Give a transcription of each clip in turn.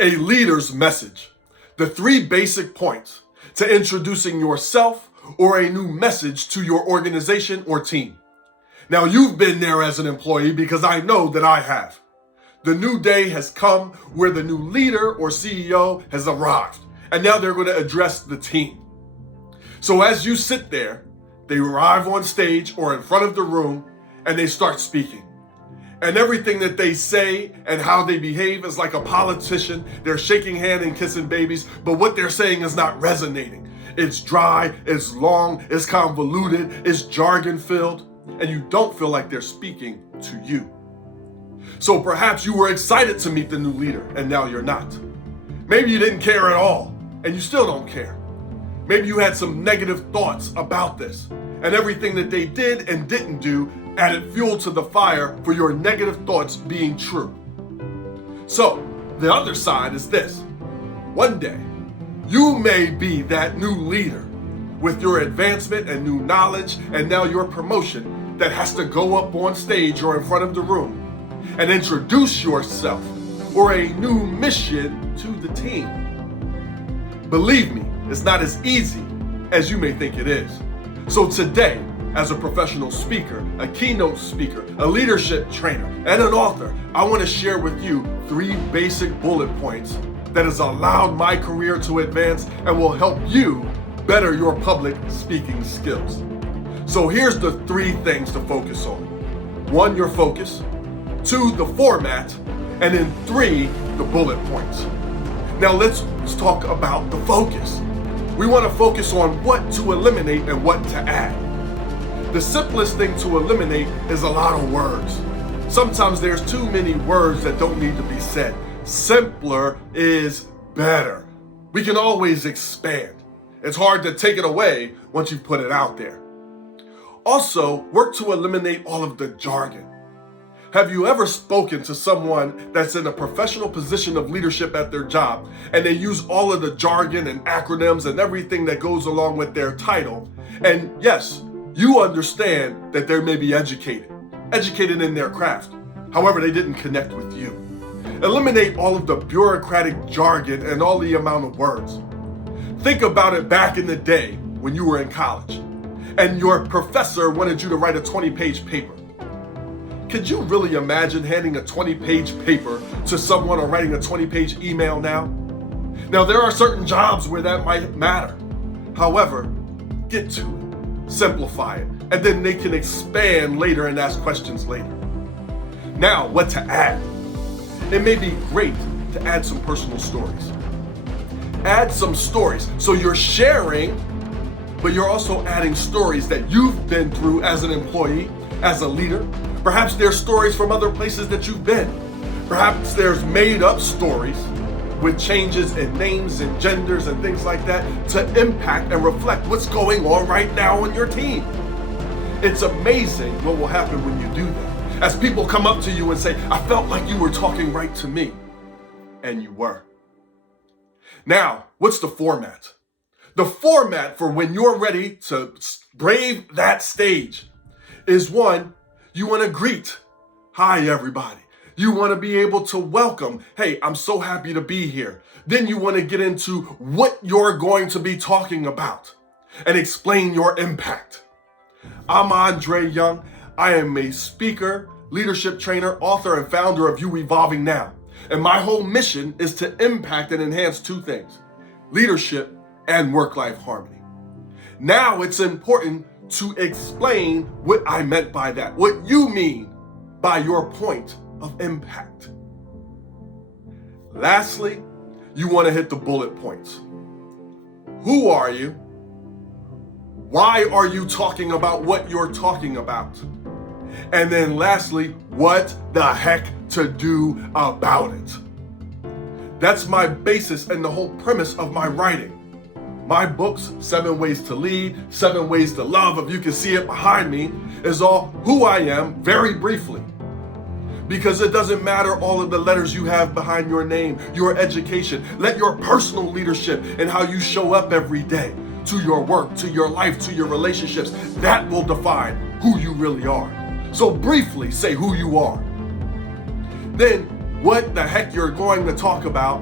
A leader's message. The three basic points to introducing yourself or a new message to your organization or team. Now, you've been there as an employee because I know that I have. The new day has come where the new leader or CEO has arrived, and now they're going to address the team. So as you sit there, they arrive on stage or in front of the room and they start speaking. And everything that they say and how they behave is like a politician. They're shaking hands and kissing babies, but what they're saying is not resonating. It's dry, it's long, it's convoluted, it's jargon filled, and you don't feel like they're speaking to you. So perhaps you were excited to meet the new leader and now you're not. Maybe you didn't care at all and you still don't care. Maybe you had some negative thoughts about this and everything that they did and didn't do added fuel to the fire for your negative thoughts being true. So the other side is this. One day, you may be that new leader with your advancement and new knowledge and now your promotion that has to go up on stage or in front of the room and introduce yourself or a new mission to the team. Believe me, it's not as easy as you may think it is. So today, as a professional speaker, a keynote speaker, a leadership trainer, and an author, I want to share with you three basic bullet points that has allowed my career to advance and will help you better your public speaking skills. So here's the three things to focus on. 1, your focus. 2, the format. And then 3, the bullet points. Now let's talk about the focus. We want to focus on what to eliminate and what to add. The simplest thing to eliminate is a lot of words. Sometimes there's too many words that don't need to be said. Simpler is better. We can always expand. It's hard to take it away once you put it out there. Also, work to eliminate all of the jargon. Have you ever spoken to someone that's in a professional position of leadership at their job and they use all of the jargon and acronyms and everything that goes along with their title? And yes, you understand that they may be educated in their craft. However, they didn't connect with you. Eliminate all of the bureaucratic jargon and all the amount of words. Think about it back in the day when you were in college and your professor wanted you to write a 20-page paper. Could you really imagine handing a 20-page paper to someone or writing a 20-page email now? Now, there are certain jobs where that might matter. However, get to it, simplify it, and then they can expand later and ask questions later. Now, what to add? It may be great to add some personal stories. Add some stories. So you're sharing, but you're also adding stories that you've been through as an employee, as a leader. Perhaps there's stories from other places that you've been. Perhaps there's made up stories with changes in names and genders and things like that to impact and reflect what's going on right now on your team. It's amazing what will happen when you do that. As people come up to you and say, I felt like you were talking right to me. And you were. Now, what's the format? The format for when you're ready to brave that stage is 1, you want to greet. Hi, everybody. You want to be able to welcome. Hey, I'm so happy to be here. Then you want to get into what you're going to be talking about and explain your impact. I'm Andre Young. I am a speaker, leadership trainer, author, and founder of You Evolving Now. And my whole mission is to impact and enhance 2 things, leadership and work-life harmony. Now it's important to explain what I meant by that, what you mean by your point of impact. Lastly, you want to hit the bullet points. Who are you? Why are you talking about what you're talking about? And then lastly, what the heck to do about it? That's my basis and the whole premise of my writing. My books, 7 Ways to Lead, 7 Ways to Love, if you can see it behind me, is all who I am very briefly. Because it doesn't matter all of the letters you have behind your name, your education. Let your personal leadership and how you show up every day to your work, to your life, to your relationships, that will define who you really are. So briefly say who you are. Then what the heck you're going to talk about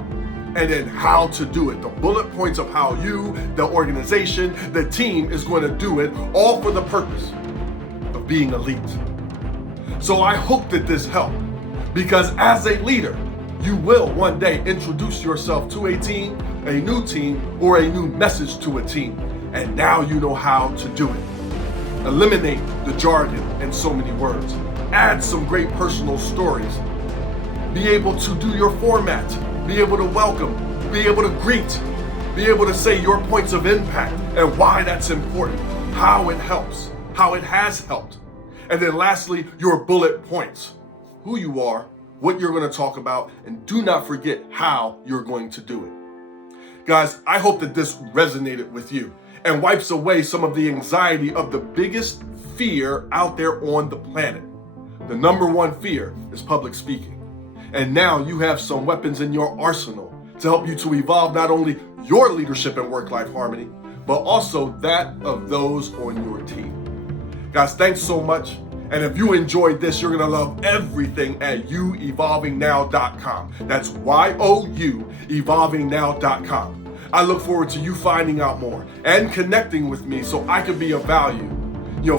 and then how to do it. The bullet points of how you, the organization, the team is going to do it, all for the purpose of being elite. So I hope that this helped, because as a leader, you will one day introduce yourself to a team, a new team, or a new message to a team. And now you know how to do it. Eliminate the jargon and so many words. Add some great personal stories. Be able to do your format. Be able to welcome. Be able to greet. Be able to say your points of impact and why that's important, how it helps, how it has helped. And then lastly, your bullet points. Who you are, what you're going to talk about, and do not forget how you're going to do it. Guys, I hope that this resonated with you and wipes away some of the anxiety of the biggest fear out there on the planet. The number one fear is public speaking. And now you have some weapons in your arsenal to help you to evolve not only your leadership and work-life harmony, but also that of those on your team. Guys, thanks so much. And if you enjoyed this, you're gonna love everything at youevolvingnow.com. That's YOU evolvingnow.com. I look forward to you finding out more and connecting with me so I can be of value,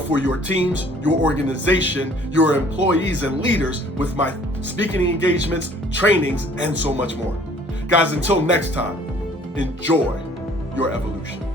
for your teams, your organization, your employees and leaders with my speaking engagements, trainings, and so much more. Guys, until next time, enjoy your evolution.